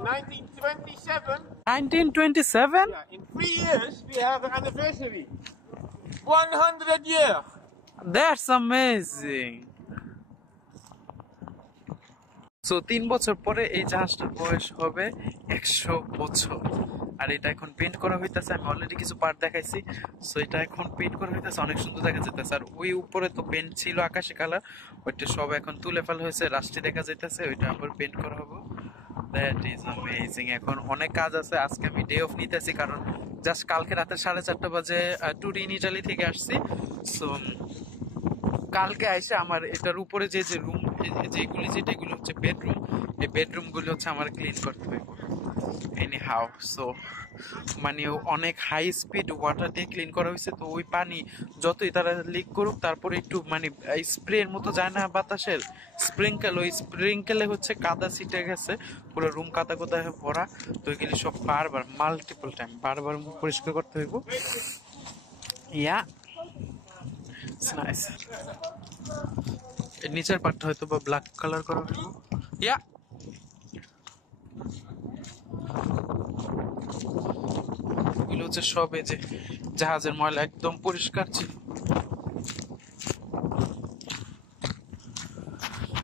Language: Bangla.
1927. 1927? Yeah, in 3 years we have an anniversary. 100 years. That's amazing. So 3 বছর পরে এই জাহাজটার বয়স হবে 100 বছর। আর এটা এখন পেইন্ট করা হইতাছে, আমি অলরেডি কিছু পার্ট দেখাইছি। সো এটা এখন পেইন্ট করা হইতাছে, অনেক সুন্দর দেখা যাইতেছে। আর ওই উপরে তো পেইন্ট ছিল আকাশি কালার, ওইটা সব এখন তুলে ফেলা হয়েছে, রাস্টি দেখা যাইতেছে, ওইটা আবার পেইন্ট করা হবে। That is amazing. এখন অনেক কাজ আছে, আজকে আমি ডে অফ নিতেছি কারণ জাস্ট কালকে রাতে 4:30 বাজে টুরিন ইটালি থেকে আসছি। সো কালকে আইসে আমার এটার উপরে যে যে রুম যেগুলি যেগুলো হচ্ছে বেডরুম, এই বেডরুম গুলি হচ্ছে আমার ক্লিন করতে হবে এনি হাউ। সো মানে অনেক হাই স্পিড ওয়াটার দিয়ে ক্লিন করা হয়েছে, তো ওই পানি যতই তারা লিক করুক তারপরে একটু মানে স্প্রের মতো যায় না বাতাসের স্প্রিঙ্কেল, ওই স্প্রিঙ্কেলে হচ্ছে কাদা ছিটে গেছে, পুরো রুম কাদা কোদায় ভরা। তো ওইগুলি সব বারবার মাল্টিপল টাইম বারবার পরিষ্কার করতে হইব। ইয়া নাইস। নিচের পার্টটা হয়তো বা ব্ল্যাক কালার করা হইব। ইয়া এগুলো হচ্ছে সব এই যে জাহাজের ময়লা একদম পরিষ্কার ছিল।